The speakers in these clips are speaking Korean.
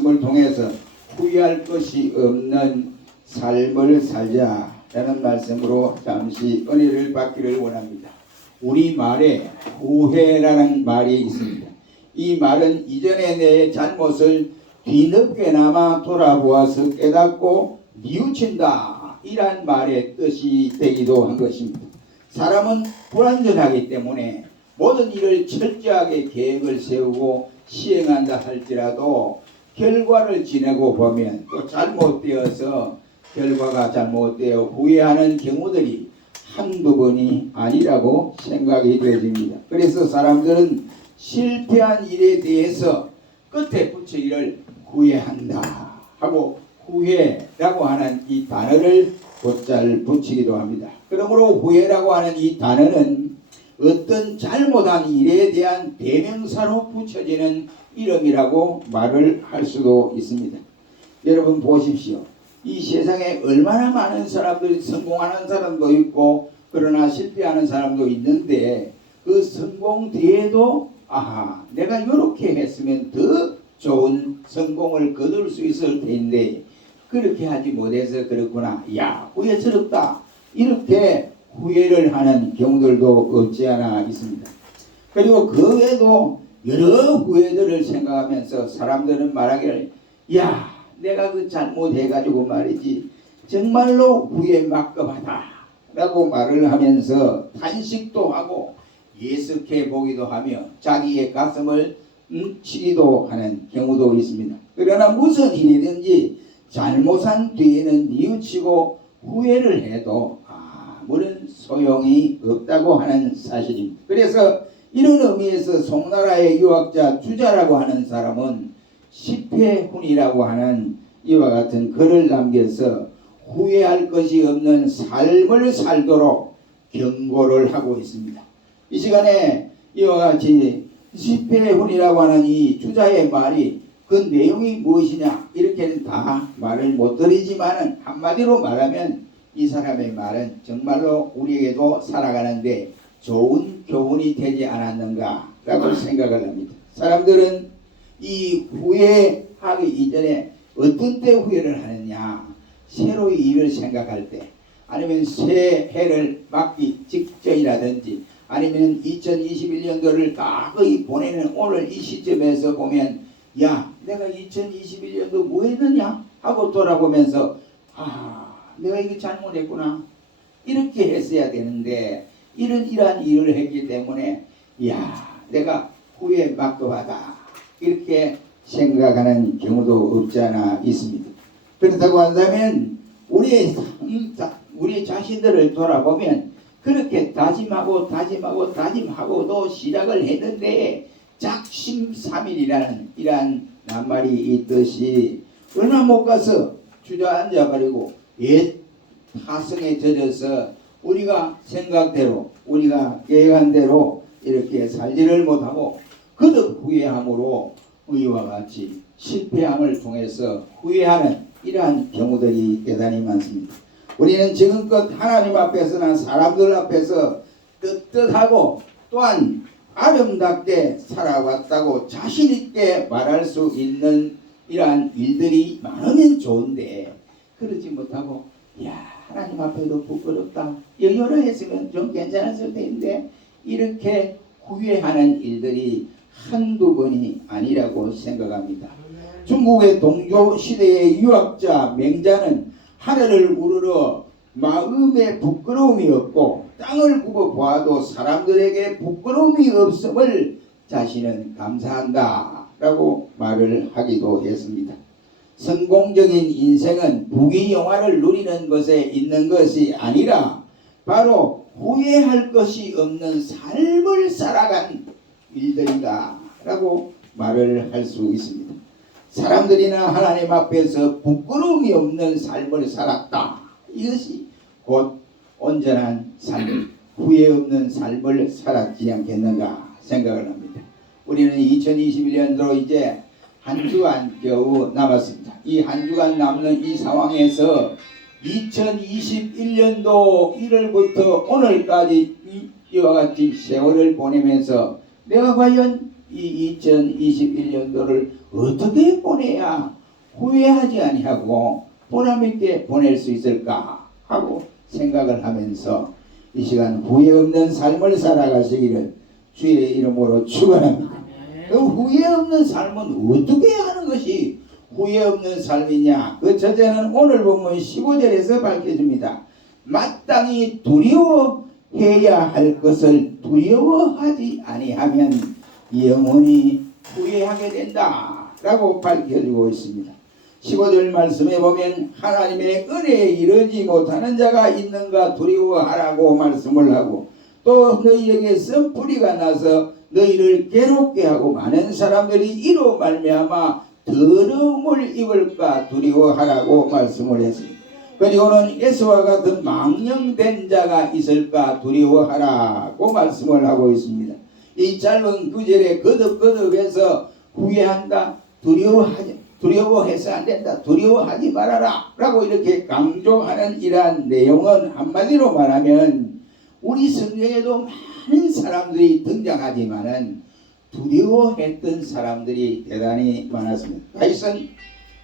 말씀을 통해서 후회할 것이 없는 삶을 살자라는 말씀으로 잠시 은혜를 받기를 원합니다. 우리 말에 후회라는 말이 있습니다. 이 말은 이전에 내 잘못을 뒤늦게나마 돌아보아서 깨닫고 뉘우친다, 이란 말의 뜻이 되기도 한 것입니다. 사람은 불완전하기 때문에 모든 일을 철저하게 계획을 세우고 시행한다 할지라도 결과를 지내고 보면 또 잘못되어서 결과가 잘못되어 후회하는 경우들이 한두 번이 아니라고 생각이 되어집니다. 그래서 사람들은 실패한 일에 대해서 끝에 붙이기를 후회한다 하고 후회라고 하는 이 단어를 곧잘 붙이기도 합니다. 그러므로 후회라고 하는 이 단어는 어떤 잘못한 일에 대한 대명사로 붙여지는 이름이라고 말을 할 수도 있습니다. 여러분 보십시오. 이 세상에 얼마나 많은 사람들이 성공하는 사람도 있고 그러나 실패하는 사람도 있는데 그 성공 뒤에도 아하, 내가 이렇게 했으면 더 좋은 성공을 거둘 수 있을 텐데 그렇게 하지 못해서 그렇구나, 야 후회스럽다, 이렇게 후회를 하는 경우들도 없지 않아 있습니다. 그리고 그 외에도 여러 후회들을 생각하면서 사람들은 말하기를, 야 내가 그 잘못해가지고 말이지 정말로 후회 막급하다 라고 말을 하면서 탄식도 하고 예측해 보기도 하며 자기의 가슴을 치기도 하는 경우도 있습니다. 그러나 무슨 일이든지 잘못한 뒤에는 뉘우치고 후회를 해도 아무런 소용이 없다고 하는 사실입니다. 그래서 이런 의미에서 송나라의 유학자 주자라고 하는 사람은 십회훈이라고 하는 이와 같은 글을 남겨서 후회할 것이 없는 삶을 살도록 경고를 하고 있습니다. 이 시간에 이와 같이 십회훈이라고 하는 이 주자의 말이 그 내용이 무엇이냐 이렇게는 다 말을 못 드리지만 한마디로 말하면 이 사람의 말은 정말로 우리에게도 살아가는데 좋은 교훈이 되지 않았는가 라고 생각을 합니다. 사람들은 이 후회하기 이전에 어떤 때 후회를 하느냐, 새로운 일을 생각할 때 아니면 새해를 맞기 직전이라든지 아니면 2021년도를 다 거의 보내는 오늘 이 시점에서 보면 야 내가 2021년도 뭐 했느냐 하고 돌아보면서 내가 이거 잘못했구나 이렇게 했어야 되는데 이러한 일을 했기 때문에 야 내가 후회 막급하다 이렇게 생각하는 경우도 없지 않아 있습니다. 그렇다고 한다면 우리 자신들을 돌아보면 그렇게 다짐하고도 시작을 했는데 작심삼일이라는 이러한 낱말이 있듯이 얼마 못 가서 주저앉아버리고 옛 타성에 젖어서 우리가 생각대로 우리가 계획한 대로 이렇게 살지를 못하고 거듭 후회함으로 이와 같이 실패함을 통해서 후회하는 이러한 경우들이 대단히 많습니다. 우리는 지금껏 하나님 앞에서나 사람들 앞에서 떳떳하고 또한 아름답게 살아왔다고 자신있게 말할 수 있는 이러한 일들이 많으면 좋은데 그러지 못하고 야 하나님 앞에도 부끄럽다 여러 했으면 좀 괜찮았을 텐데 이렇게 후회하는 일들이 한두 번이 아니라고 생각합니다. 중국의 동조 시대의 유학자 맹자는 하늘을 우러러 마음에 부끄러움이 없고 땅을 굽어 보아도 사람들에게 부끄러움이 없음을 자신은 감사한다 라고 말을 하기도 했습니다. 성공적인 인생은 부귀영화를 누리는 것에 있는 것이 아니라 바로 후회할 것이 없는 삶을 살아간 일들이다 라고 말을 할 수 있습니다. 사람들이나 하나님 앞에서 부끄러움이 없는 삶을 살았다. 이것이 곧 온전한 삶, 후회 없는 삶을 살았지 않겠는가 생각을 합니다. 우리는 2021년도 이제 한 주간 겨우 남았습니다. 이 한 주간 남는 이 상황에서 2021년도 1월부터 오늘까지 이와 같이 세월을 보내면서 내가 과연 이 2021년도를 어떻게 보내야 후회하지 아니하고 보람있게 보낼 수 있을까 하고 생각을 하면서 이 시간 후회 없는 삶을 살아가시기를 주의 이름으로 축원합니다. 그 후회 없는 삶은 어떻게 하는 것이 후회 없는 삶이냐? 그 첫째는 오늘 본문 15절에서 밝혀집니다. 마땅히 두려워해야 할 것을 두려워하지 아니하면 영원히 후회하게 된다 라고 밝혀지고 있습니다. 15절 말씀에 보면 하나님의 은혜에 이르지 못하는 자가 있는가 두려워하라고 말씀을 하고, 또 너희에게서 불의가 나서 너희를 괴롭게 하고 많은 사람들이 이로 말미암아 더러움을 입을까 두려워하라고 말씀을 했습니다. 그리고는 에서와 같은 망령된 자가 있을까 두려워하라고 말씀을 하고 있습니다. 이 짧은 구절에 거듭거듭해서 후회한다, 두려워해서 안 된다, 두려워하지 말아라 라고 이렇게 강조하는 이러한 내용은 한마디로 말하면 우리 성경에도 많은 사람들이 등장하지만은 두려워했던 사람들이 대단히 많았습니다. 다윗은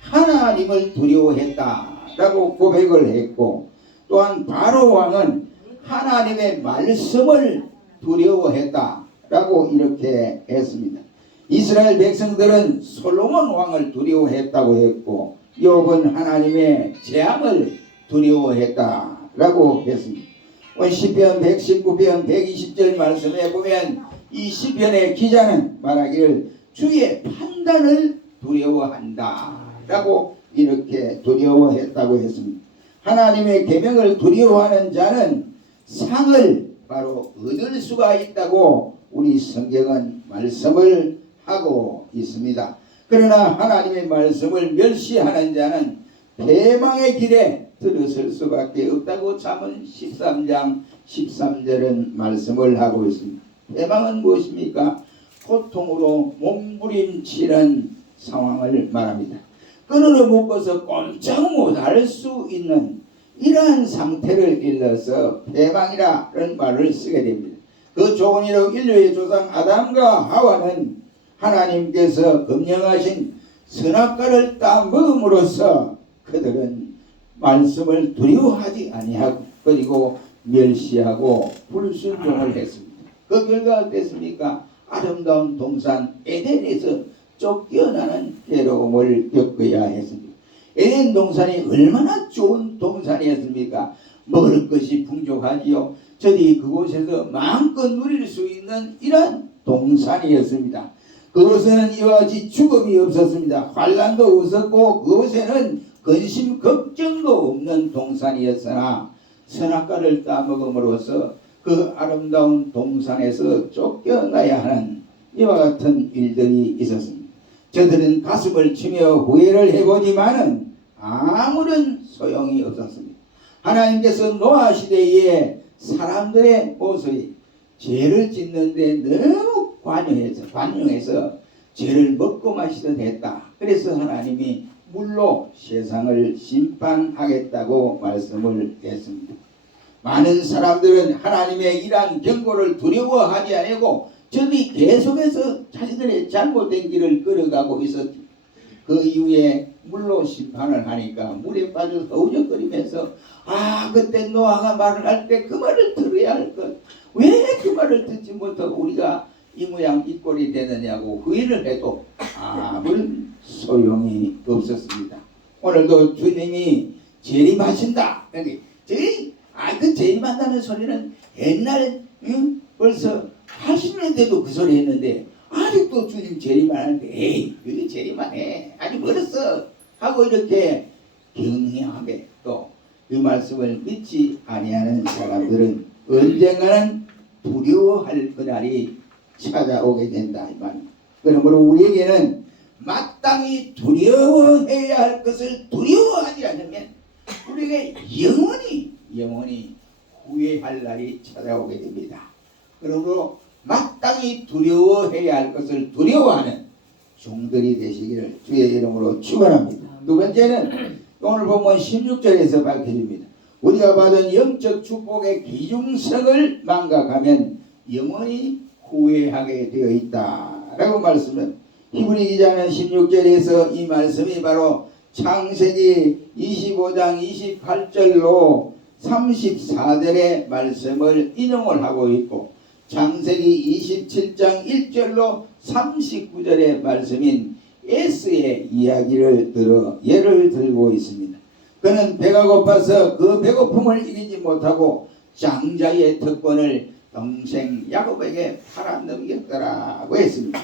하나님을 두려워했다라고 고백을 했고, 또한 바로 왕은 하나님의 말씀을 두려워했다라고 이렇게 했습니다. 이스라엘 백성들은 솔로몬 왕을 두려워했다고 했고, 욥은 하나님의 재앙을 두려워했다라고 했습니다. 시편 119편 120절 말씀에 보면 이 시편의 기자는 말하기를 주의 판단을 두려워한다 라고 이렇게 두려워했다고 했습니다. 하나님의 계명을 두려워하는 자는 상을 바로 얻을 수가 있다고 우리 성경은 말씀을 하고 있습니다. 그러나 하나님의 말씀을 멸시하는 자는 패망의 길에 들어설 수밖에 없다고 잠언 13장 13절은 말씀을 하고 있습니다. 패망은 무엇입니까? 고통으로 몸부림치는 상황을 말합니다. 끈으로 묶어서 꼼짝 못할 수 있는 이러한 상태를 일러서 패망이라는 말을 쓰게 됩니다. 그 조언이로 인류의 조상 아담과 하와는 하나님께서 금령하신 선악과를 따먹음으로써 그들은 말씀을 두려워하지 아니하고 그리고 멸시하고 불순종을 했습니다. 그 결과 어땠습니까? 아름다운 동산 에덴에서 쫓겨나는 괴로움을 겪어야 했습니다. 에덴 동산이 얼마나 좋은 동산이었습니까? 먹을 것이 풍족하지요. 저희 그곳에서 마음껏 누릴 수 있는 이런 동산이었습니다. 그곳에는 이와 같이 죽음이 없었습니다. 환난도 없었고 그곳에는 근심 걱정도 없는 동산이었으나 선악과를 따먹음으로써 그 아름다운 동산에서 쫓겨나야 하는 이와 같은 일들이 있었습니다. 저들은 가슴을 치며 후회를 해보지만은 아무런 소용이 없었습니다. 하나님께서 노아 시대에 사람들의 모습이 죄를 짓는데 너무 관용해서 죄를 먹고 마시듯 했다. 그래서 하나님이 물로 세상을 심판하겠다고 말씀을 했습니다. 많은 사람들은 하나님의 이러한 경고를 두려워하지 아니하고 저들이 계속해서 자신들의 잘못된 길을 걸어가고 있었죠. 그 이후에 물로 심판을 하니까 물에 빠져서 허우적거리면서 그때 노아가 말을 할 때 그 말을 들어야 할 것, 왜 그 말을 듣지 못하고 우리가 이 모양 이 꼴이 되느냐고 후회를 해도 아무런 소용이 없었습니다. 오늘도 주님이 재림하신다. 그 재림한다는 소리는 옛날 벌써 80년대도 그 소리 했는데 아직도 주님 재림하는데 에이 그게 재림하네 아직 멀었어 하고 이렇게 경향하게 또 그 말씀을 믿지 아니하는 사람들은 언젠가는 두려워할 그날이 찾아오게 된다 이 말입니다. 그러므로 우리에게는 마땅히 두려워해야 할 것을 두려워하지 않으면 우리에게 영원히 후회할 날이 찾아오게 됩니다. 그러므로 마땅히 두려워해야 할 것을 두려워하는 종들이 되시기를 주의 이름으로 축원합니다. 두 번째는 오늘 보면 16절에서 밝혀집니다. 우리가 받은 영적 축복의 귀중성을 망각하면 영원히 후회하게 되어 있다 라고 말씀을 히브리 기자는 16절에서 이 말씀이 바로 창세기 25장 28절로 34절의 말씀을 인용을 하고 있고 창세기 27장 1절로 39절의 말씀인 에스의 이야기를 들어 예를 들고 있습니다. 그는 배가 고파서 그 배고픔을 이기지 못하고 장자의 특권을 동생 야곱에게 팔아 넘겼더라고 했습니다.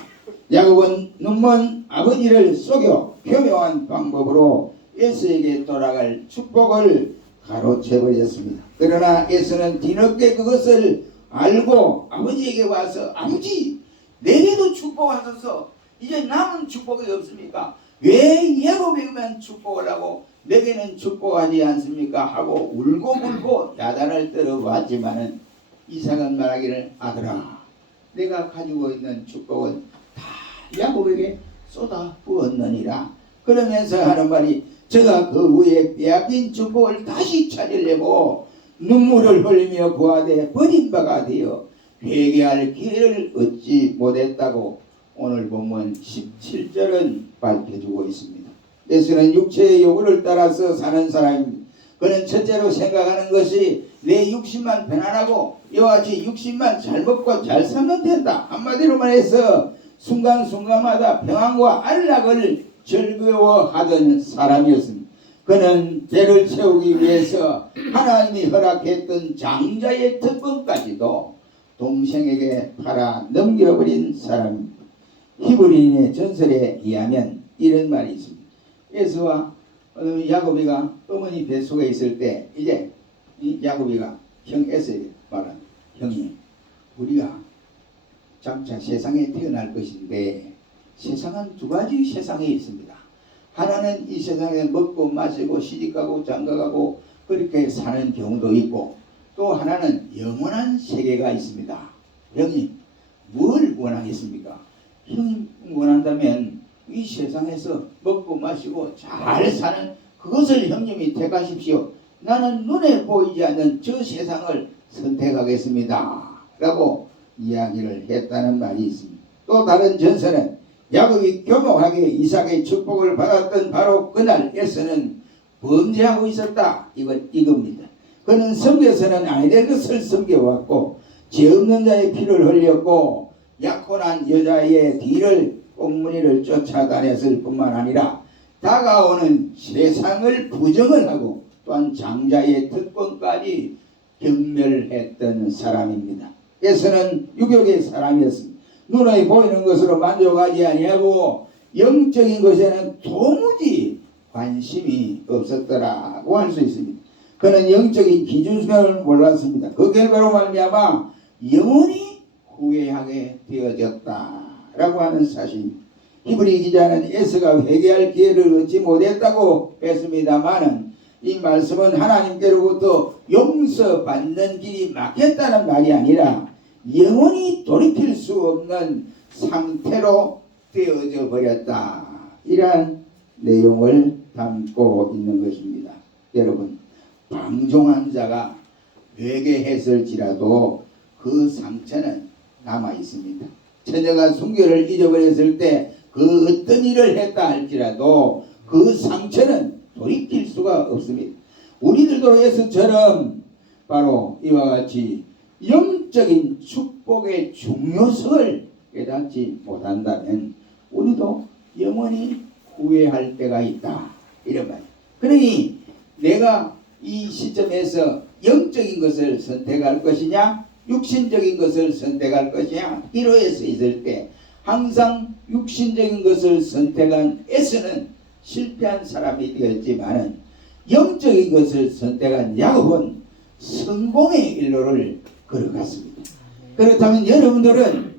야곱은 눈먼 아버지를 속여 교묘한 방법으로 에스에게 돌아갈 축복을 가로채버렸습니다. 그러나 에스는 뒤늦게 그것을 알고 아버지에게 와서 아버지 내게도 축복하소서 이제 남은 축복이 없습니까? 왜 야곱에게만 축복을 하고 내게는 축복하지 않습니까? 하고 울고불고 야단을 떨어봤지만은 이삭은 말하기를 아들아 내가 가지고 있는 축복은 다 야곱에게 쏟아 부었느니라. 그러면서 하는 말이 저가 그 후에 빼앗긴 축복을 다시 찾으려고 눈물을 흘리며 구하되 버림바가 되어 회개할 기회를 얻지 못했다고 오늘 본문 17절은 밝혀주고 있습니다. 예수는 육체의 요구를 따라서 사는 사람입니다. 그는 첫째로 생각하는 것이 내 육신만 편안하고 이와 같이 육신만 잘 먹고 잘 살면 된다. 한마디로 말해서 순간순간마다 평안과 안락을 즐거워하던 사람이었습니다. 그는 배를 채우기 위해서 하나님이 허락했던 장자의 특권까지도 동생에게 팔아 넘겨버린 사람입니다. 히브리인의 전설에 의하면 이런 말이 있습니다. 에서와 야곱이가 어머니 뱃속에 있을 때 이제 이 야곱이가 형 에서에게 말한 형이 우리가 장차 세상에 태어날 것인데 세상은 두 가지 세상이 있습니다. 하나는 이 세상에 먹고 마시고 시집가고 장가가고 그렇게 사는 경우도 있고 또 하나는 영원한 세계가 있습니다. 형님 뭘 원하겠습니까? 형님 원한다면 이 세상에서 먹고 마시고 잘 사는 그것을 형님이 택하십시오. 나는 눈에 보이지 않는 저 세상을 선택하겠습니다. 라고 이야기를 했다는 말이 있습니다. 또 다른 전설은 야곱이 교묘하게 이삭의 축복을 받았던 바로 그날 에서는 범죄하고 있었다. 이겁니다. 그는 섬겨서는 안 될 것을 섬겨왔고 죄 없는 자의 피를 흘렸고 약혼한 여자의 뒤를 꽁무니를 쫓아다녔을 뿐만 아니라 다가오는 세상을 부정을 하고 또한 장자의 특권까지 경멸했던 사람입니다. 에서는 유격의 사람이었습니다. 눈에 보이는 것으로 만족하지 아니하고 영적인 것에는 도무지 관심이 없었더라고 할 수 있습니다. 그는 영적인 기준선을 몰랐습니다. 그 결과로 말미암아 영원히 후회하게 되어졌다라고 하는 사실입니다. 히브리 기자는 에스가 회개할 기회를 얻지 못했다고 했습니다마는 이 말씀은 하나님께로부터 용서받는 길이 막혔다는 말이 아니라 영원히 돌이킬 수 없는 상태로 되어져 버렸다. 이러한 내용을 담고 있는 것입니다. 여러분 방종한 자가 회개했을지라도 그 상처는 남아 있습니다. 처녀가 순결을 잊어버렸을 때 그 어떤 일을 했다 할지라도 그 상처는 돌이킬 수가 없습니다. 우리들도 예수처럼 바로 이와 같이 영적인 축복의 중요성을 깨닫지 못한다면 우리도 영원히 후회할 때가 있다. 이런 말. 그러니 내가 이 시점에서 영적인 것을 선택할 것이냐 육신적인 것을 선택할 것이냐 이로에 서 있을 때 항상 육신적인 것을 선택한 에서는 실패한 사람이 되었지만은 영적인 것을 선택한 야곱은 성공의 일로를 걸어갔습니다. 그렇다면 여러분들은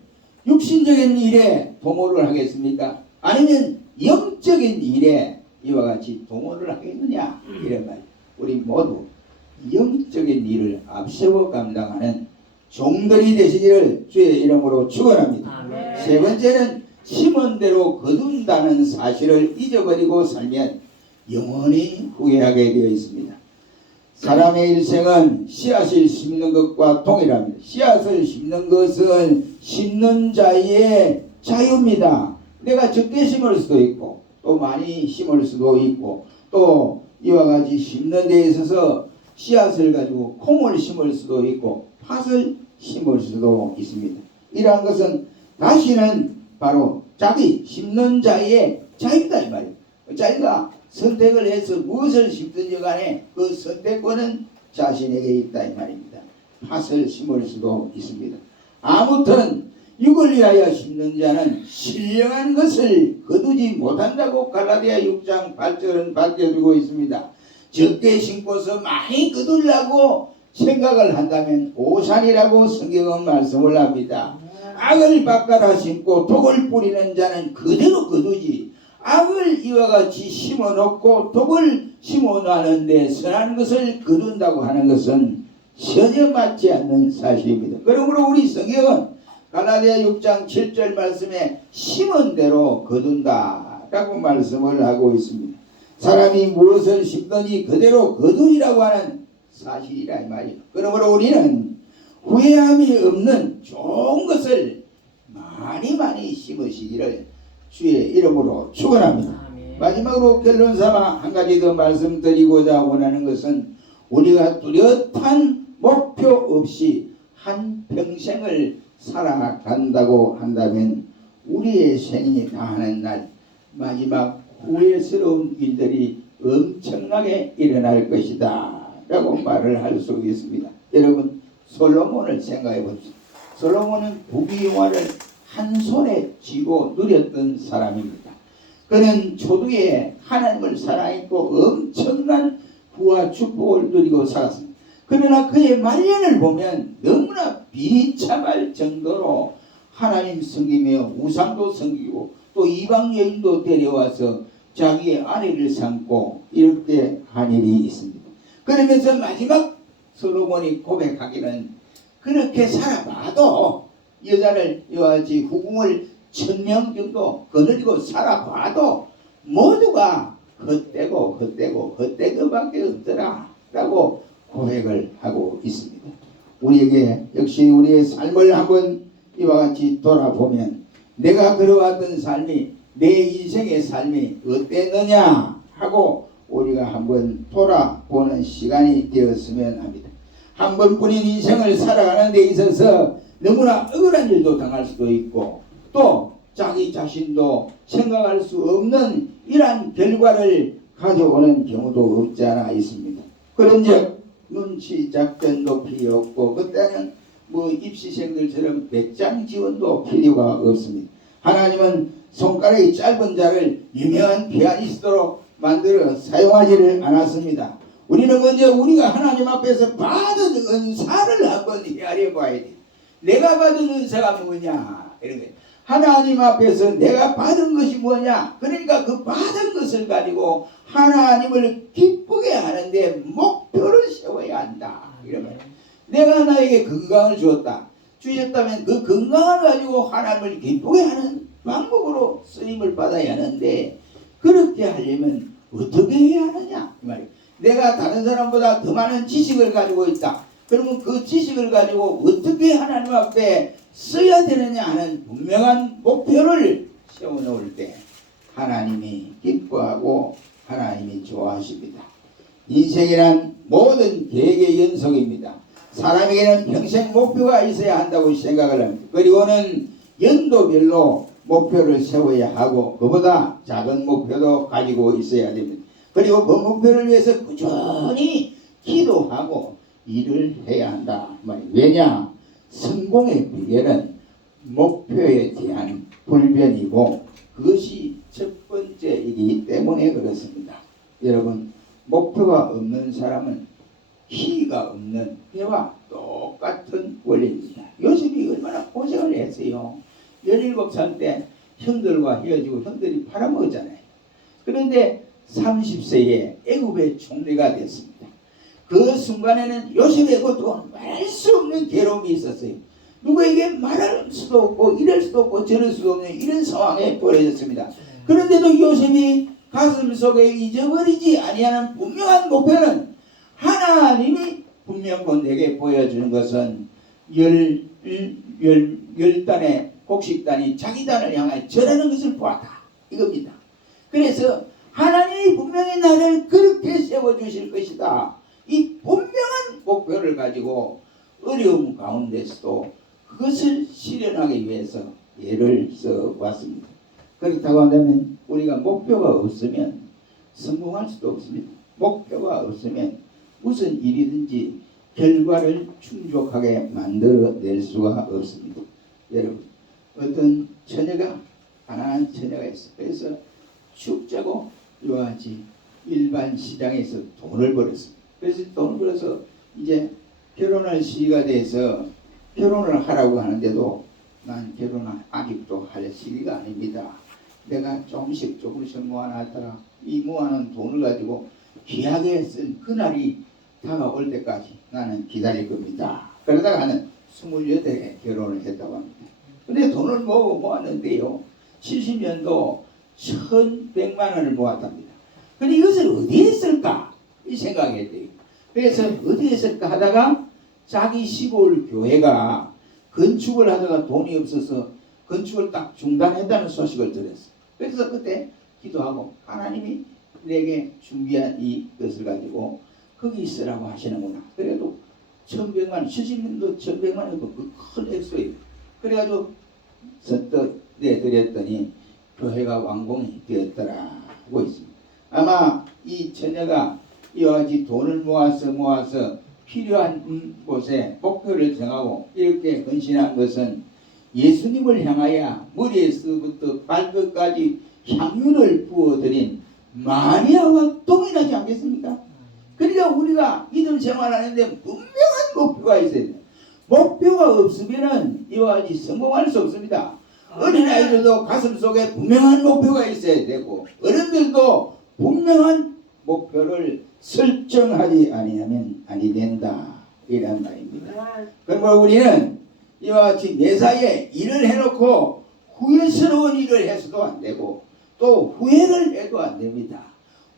육신적인 일에 도모를 하겠습니까? 아니면 영적인 일에 이와 같이 도모를 하겠느냐? 이런 말. 우리 모두 영적인 일을 앞세워 감당하는 종들이 되시기를 주의 이름으로 축원합니다. 아멘. 세 번째는 심은 대로 거둔다는 사실을 잊어버리고 살면 영원히 후회하게 되어 있습니다. 사람의 일생은 씨앗을 심는 것과 동일합니다. 씨앗을 심는 것은 심는 자의 자유입니다. 내가 적게 심을 수도 있고 또 많이 심을 수도 있고 또 이와 같이 심는 데 있어서 씨앗을 가지고 콩을 심을 수도 있고 팥을 심을 수도 있습니다. 이러한 것은 다시는 바로 자기 심는 자의 자유다 이 말이에요. 자기가 선택을 해서 무엇을 심든지 간에 그 선택권은 자신에게 있다 이 말입니다. 팥을 심을 수도 있습니다. 아무튼 육을 위하여 심는 자는 신령한 것을 거두지 못한다고 갈라디아 6장 8절은 밝혀주고 있습니다. 적게 심고서 많이 거두려고 생각을 한다면 오산이라고 성경은 말씀을 합니다. 악을 바꿔라 심고 독을 뿌리는 자는 그대로 거두지, 악을 이와 같이 심어놓고 독을 심어놨는데 선한 것을 거둔다고 하는 것은 전혀 맞지 않는 사실입니다. 그러므로 우리 성경은 갈라디아 6장 7절 말씀에 심은 대로 거둔다 라고 말씀을 하고 있습니다. 사람이 무엇을 심든지 그대로 거두리라고 하는 사실이라 이 말이에요. 그러므로 우리는 후회함이 없는 좋은 것을 많이 심으시기를 주의 이름으로 축원합니다. 마지막으로 결론 삼아 한 가지 더 말씀드리고자 원하는 것은 우리가 뚜렷한 목표 없이 한 평생을 살아간다고 한다면 우리의 생이 다하는 날 마지막 후회스러운 일들이 엄청나게 일어날 것이다 라고 말을 할 수 있습니다. 여러분 솔로몬을 생각해 봅시다. 솔로몬은 부귀영화를 한 손에 쥐고 누렸던 사람입니다. 그는 초두에 하나님을 사랑했고 엄청난 부와 축복을 누리고 살았습니다. 그러나 그의 말년을 보면 너무나 비참할 정도로 하나님 섬기며 우상도 섬기고 또 이방 여인도 데려와서 자기의 아내를 삼고 이렇게 한 일이 있습니다. 그러면서 마지막 솔로몬이 고백하기는 그렇게 살아봐도 여자를 이와 같이 후궁을 1000명 정도 거느리고 살아봐도 모두가 헛되고 헛되고밖에 없더라 라고 고백을 하고 있습니다. 우리에게 역시 우리의 삶을 한번 이와 같이 돌아보면 내가 걸어왔던 삶이 내 인생의 삶이 어땠느냐 하고 우리가 한번 돌아보는 시간이 되었으면 합니다. 한 번뿐인 인생을 살아가는 데 있어서 너무나 억울한 일도 당할 수도 있고 또 자기 자신도 생각할 수 없는 이러한 결과를 가져오는 경우도 없지 않아 있습니다. 그런즉 눈치 작전도 필요 없고 그때는 입시생들처럼 백장 지원도 필요가 없습니다. 하나님은 손가락이 짧은 자를 유명한 피아니스트로 만들어 사용하지를 않았습니다. 우리는 먼저 우리가 하나님 앞에서 받은 은사를 한번 헤아려 봐야 돼. 내가 받은 은사가 뭐냐 이런 거예요. 하나님 앞에서 내가 받은 것이 뭐냐. 그러니까 그 받은 것을 가지고 하나님을 기쁘게 하는데 목표를 세워야 한다 이런 거예요. 내가 나에게 건강을 주셨다면 그 건강을 가지고 하나님을 기쁘게 하는 방법으로 쓰임을 받아야 하는데 그렇게 하려면 어떻게 해야 하느냐 이 말이에요. 내가 다른 사람보다 더 많은 지식을 가지고 있다. 그러면 그 지식을 가지고 어떻게 하나님 앞에 써야 되느냐 하는 분명한 목표를 세워놓을 때 하나님이 기뻐하고 하나님이 좋아하십니다. 인생이란 모든 계획의 연속입니다. 사람에게는 평생 목표가 있어야 한다고 생각을 합니다. 그리고는 연도별로 목표를 세워야 하고 그보다 작은 목표도 가지고 있어야 됩니다. 그리고 그 목표를 위해서 꾸준히 기도하고 일을 해야 한다. 왜냐? 성공의 비결은 목표에 대한 불변이고 그것이 첫 번째이기 때문에 그렇습니다. 여러분 목표가 없는 사람은 키가 없는 배와 똑같은 원리입니다. 요셉이 얼마나 고생을 했어요. 17살 때 형들과 헤어지고 형들이 팔아먹었잖아요. 그런데 30세에 애굽의 총리가 됐습니다. 그 순간에는 요셉의 것도 말할 수 없는 괴로움이 있었어요. 누구에게 말할 수도 없고 이럴 수도 없고 저럴 수도 없는 이런 상황에 벌어졌습니다. 그런데도 요셉이 가슴 속에 잊어버리지 아니하는 분명한 목표는 하나님이 분명 내게 보여주는 것은 열 단의 곡식단이 자기 단을 향하여 절하는 것을 보았다 이겁니다. 그래서 하나님이 분명히 나를 그렇게 세워주실 것이다. 이 분명한 목표를 가지고 어려움 가운데서도 그것을 실현하기 위해서 예를 써왔습니다. 그렇다고 한다면 우리가 목표가 없으면 성공할 수도 없습니다. 목표가 없으면 무슨 일이든지 결과를 충족하게 만들어낼 수가 없습니다. 여러분, 어떤 처녀가 가난한 처녀가 있어요. 그래서 축자고 이와 같이 일반 시장에서 돈을 벌었습니다. 그래서 돈을 벌어서 이제 결혼할 시기가 돼서 결혼을 하라고 하는데도 난 결혼을 아직도 할 시기가 아닙니다. 내가 조금씩 모아놨다가 이 모아놓은 돈을 가지고 귀하게 쓴 그날이 다가올 때까지 나는 기다릴 겁니다. 그러다가 하는 28에 결혼을 했다고 합니다. 근데 돈을 모았는데요. 70년도 1100만 원을 모았답니다. 근데 이것을 어디에 쓸까? 이 생각이 돼요. 그래서 어디에 쓸까 하다가 자기 시골 교회가 건축을 하다가 돈이 없어서 건축을 딱 중단했다는 소식을 들었어요. 그래서 그때 기도하고 하나님이 내게 준비한 이것을 가지고 거기 있으라고 하시는구나. 그래도 1100만 원, 70년도 1100만 원이 큰 액수예요. 그래가지고 선뜻 내드렸더니 교회가 완공이 되었더라고 있습니다. 아마 이 처녀가 이와 같이 돈을 모아서 필요한 곳에 목표를 정하고 이렇게 헌신한 것은 예수님을 향하여 머리에서부터 발끝까지 향유를 부어드린 마리아와 동일하지 않겠습니까? 그러니까 우리가 믿음 생활하는데 분명한 목표가 있어야 돼요. 목표가 없으면 이와 같이 성공할 수 없습니다. 어린아이들도 가슴속에 분명한 목표가 있어야 되고 어른들도 분명한 목표를 설정하지 아니하면 아니 된다 이란 말입니다. 그러므로 우리는 이와 같이 매사에 일을 해놓고 후회스러운 일을 해서도 안 되고 또 후회를 해도 안 됩니다.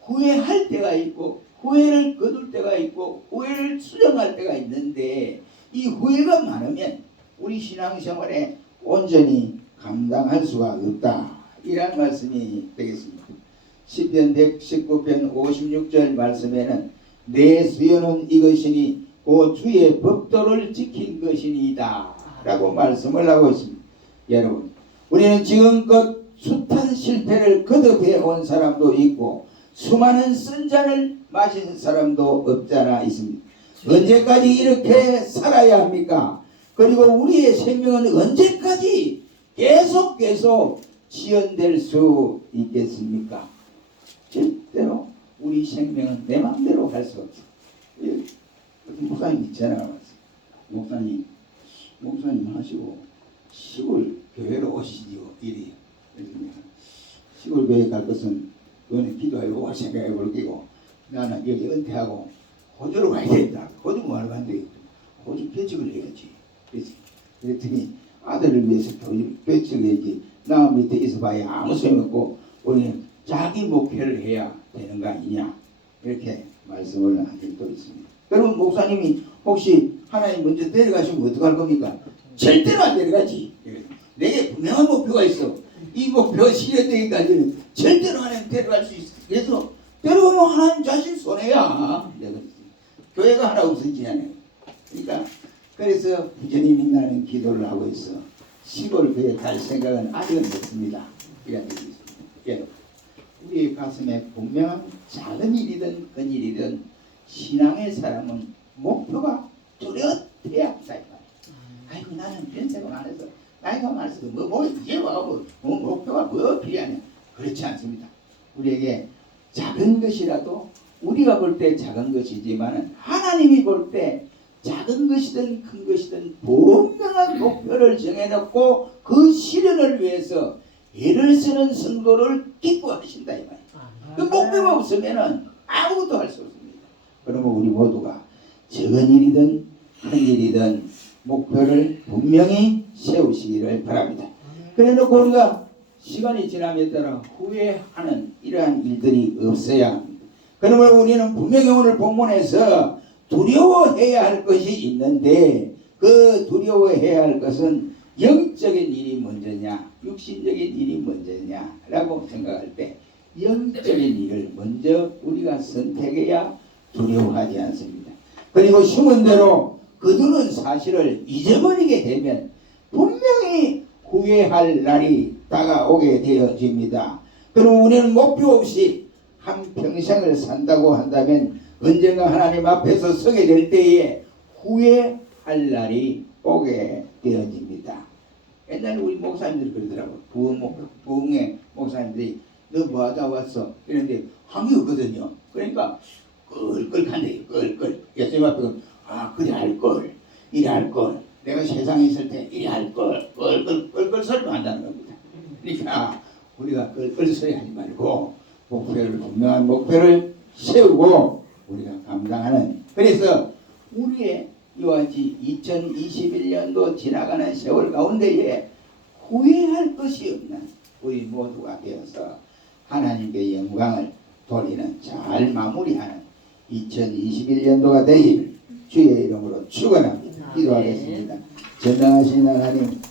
후회할 때가 있고 후회를 거둘 때가 있고 후회를 수정할 때가 있는데 이 후회가 많으면 우리 신앙생활에 온전히 감당할 수가 없다 이란 말씀이 되겠습니다. 시편 119편 56절 말씀에는 내 수요는 이것이니 곧 주의 법도를 지킨 것이니이다 라고 말씀을 하고 있습니다. 여러분, 우리는 지금껏 숱한 실패를 거듭해 온 사람도 있고 수많은 쓴 잔을 마신 사람도 없잖아 있습니다. 언제까지 이렇게 살아야 합니까? 그리고 우리의 생명은 언제까지 계속 지연될 수 있겠습니까? 절대로 우리 생명은 내 마음대로 할 수 없어. 목사님이 전화가 왔어요. 목사님 하시고 시골 교회로 오시지요. 이래요. 시골 교회 갈 것은 너는 기도하고 생각해 볼 끼고 나는 여기 은퇴하고 호주로 가야 된다. 호주 뭐하러 간대? 호주 배척을 해야지. 그랬더니 아들을 위해서 배척을 해야지. 나 밑에 있어봐야 아무 소용없고 우리는 자기 목표를 해야 되는 거 아니냐 이렇게 말씀을 한 적도 있습니다. 여러분 목사님이 혹시 하나님 먼저 데려가시면 어떡할 겁니까? 절대로 안 데려가지. 내게 분명한 목표가 있어. 이 목표가 실현되기까지는 절대로 하나님 데려갈 수 있어. 그래서 데려가면 하나님 자신 손해야. 교회가 하나 없어지지 않아요. 그러니까 그래서 부전히 민나는 기도를 하고 있어. 시골 교회 갈 생각은 아직은 없습니다. 이런 얘기 있습니다. 여러분, 우리의 가슴에 분명한 작은 일이든 큰 일이든 신앙의 사람은 목표가 뚜렷해야 합니다. 아이고 나는 변세가 많아서 나이가 많아서 이제 와서 목표가 뭐 필요하냐. 그렇지 않습니다. 우리에게 작은 것이라도 우리가 볼 때 작은 것이지만 하나님이 볼 때 작은 것이든 큰 것이든 분명한 목표를 정해놓고 그 실현을 위해서 애를 쓰는 성도를 기뻐하신다 이 말이에요. 그 목표가 없으면 아무것도 할 수 없습니다. 그러면 우리 모두가 작은 일이든 큰 일이든 목표를 분명히 세우시기를 바랍니다. 그래놓고 우리가 시간이 지남에 따라 후회하는 이러한 일들이 없어야 합니다. 그러면 우리는 분명히 오늘 본문에서 두려워해야 할 것이 있는데 그 두려워해야 할 것은 영적인 일이 먼저냐 육신적인 일이 먼저냐라고 생각할 때 영적인 일을 먼저 우리가 선택해야 두려워하지 않습니다. 그리고 심은 대로 거두는 사실을 잊어버리게 되면 분명히 후회할 날이 다가오게 되어집니다. 그럼 우리는 목표 없이 한평생을 산다고 한다면 언젠가 하나님 앞에서 서게 될 때에 후회할 날이 오게 되어집니다. 옛날에 우리 목사님들이 그러더라고. 부흥의 목사님들이 너 뭐하다 왔어? 이런데 항이 없거든요. 그러니까 끌끌 간대요. 끌끌. 예수님 앞에 그래 할걸. 이래 할걸. 내가 세상에 있을 때 이래 할걸. 끌끌 소리만 한다는 겁니다. 그러니까 우리가 끌끌 소리 하지 말고 분명한 목표를 세우고 우리가 감당하는, 그래서 우리의 이와 같이 2021년도 지나가는 세월 가운데에 후회할 것이 없는 우리 모두가 되어서 하나님께 영광을 돌리는 잘 마무리하는 2021년도가 되길 주의 이름으로 축원합니다. 기도하겠습니다. 전능하신 하나님,